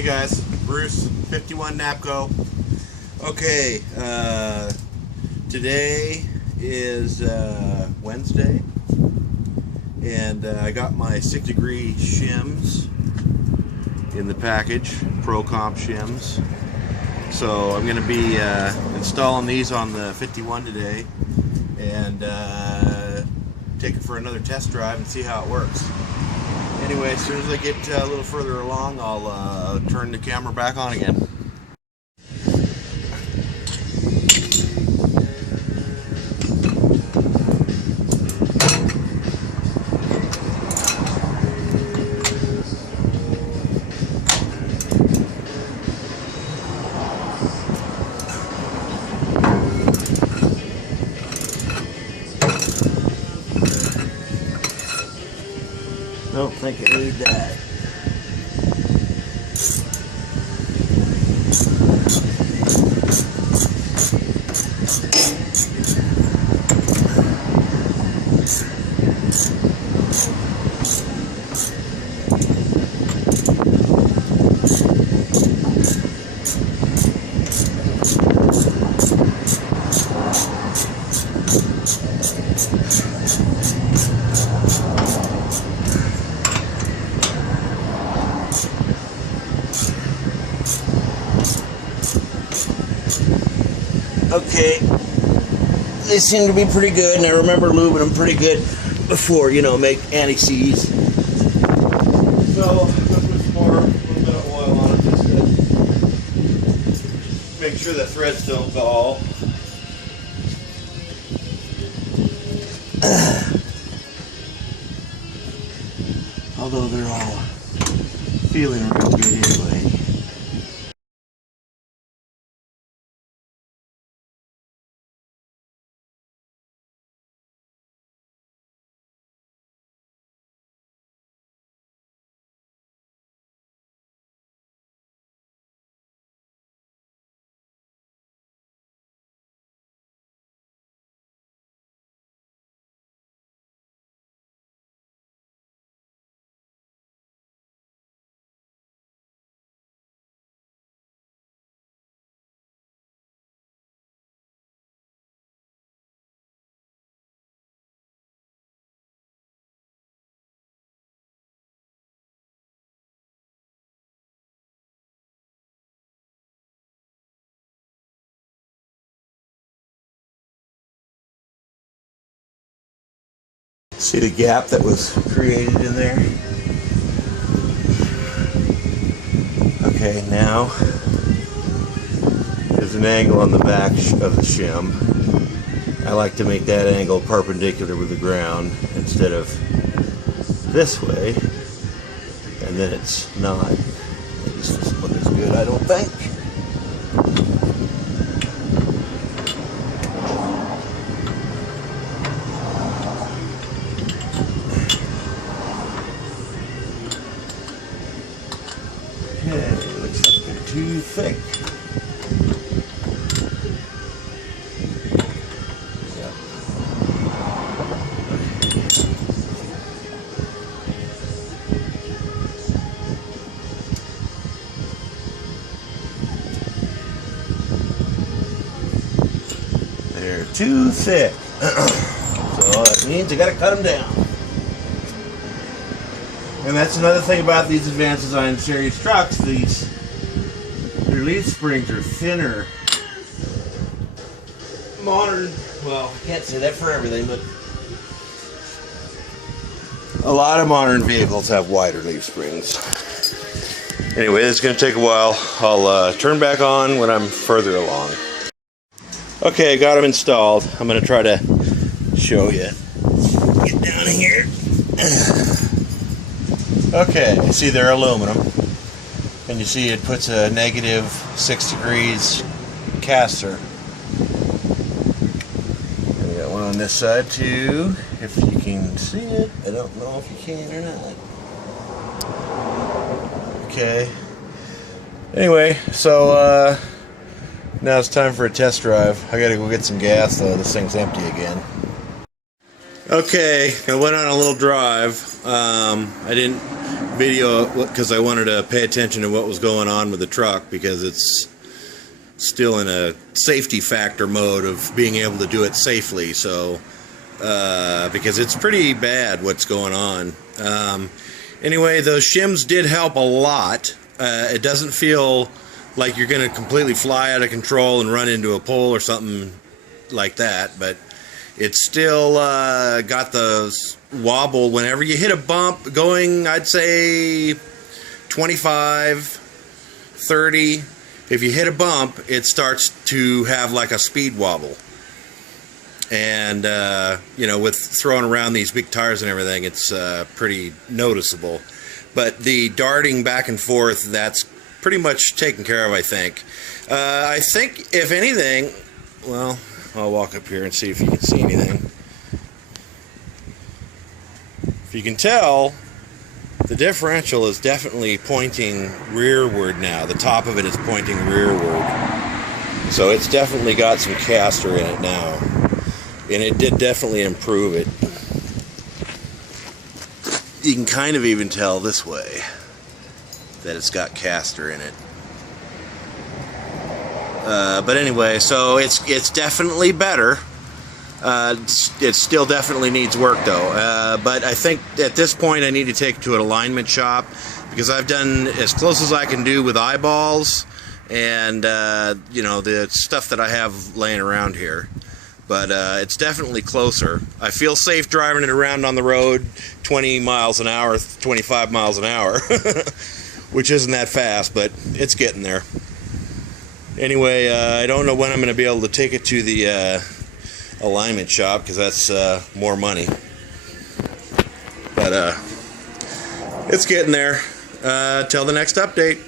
Hey guys, Bruce, 51 Napco. Okay, today is Wednesday, and I got my 6-degree shims in the package, Pro Comp shims. So I'm going to be installing these on the 51 today and take it for another test drive and see how it works. Anyway, as soon as I get a little further along, I'll turn the camera back on again. Don't think I need that. Okay, they seem to be pretty good, and I remember lubing them pretty good before, you know, make anti-seize. So, I'll put some more, a little bit of oil on it just to make sure the threads don't gall. Although they're all feeling real good anyway. See the gap that was created in there? Okay, now there's an angle on the back of the shim. I like to make that angle perpendicular with the ground instead of this way, and then it's not. This one is good, I don't think. Okay, looks like they're too thick. Yep. They're too thick. So that means I gotta cut them down. And that's another thing about these advances on series trucks. Their leaf springs are thinner. Modern, well, I can't say that for everything, but a lot of modern vehicles have wider leaf springs. Anyway, this is going to take a while. I'll turn back on when I'm further along. Okay, got them installed. I'm going to try to show you. Get down here. Okay, see they're aluminum, and you see it puts a negative 6 degrees caster. And we got one on this side too, if you can see it. I don't know if you can or not. Okay. Anyway, so now it's time for a test drive. I gotta go get some gas though. This thing's empty again. Okay, I went on a little drive. I didn't video because I wanted to pay attention to what was going on with the truck, because it's still in a safety factor mode of being able to do it safely. So because it's pretty bad what's going on. Anyway, those shims did help a lot. It doesn't feel like you're going to completely fly out of control and run into a pole or something like that, but it's still got the wobble whenever you hit a bump, going, I'd say 25, 30. If you hit a bump, it starts to have like a speed wobble. And, you know, with throwing around these big tires and everything, it's pretty noticeable. But the darting back and forth, that's pretty much taken care of, I think. I think, if anything, well, I'll walk up here and see if you can see anything. If you can tell, the differential is definitely pointing rearward now. The top of it is pointing rearward. So it's definitely got some caster in it now. And it did definitely improve it. You can kind of even tell this way that it's got caster in it. But anyway, so it's definitely better. It still definitely needs work though. But I think at this point I need to take it to an alignment shop, because I've done as close as I can do with eyeballs and you know, the stuff that I have laying around here. But it's definitely closer. I feel safe driving it around on the road 20 miles an hour, 25 miles an hour, which isn't that fast, but it's getting there. Anyway, I don't know when I'm going to be able to take it to the alignment shop, because that's more money. But it's getting there. Till the next update.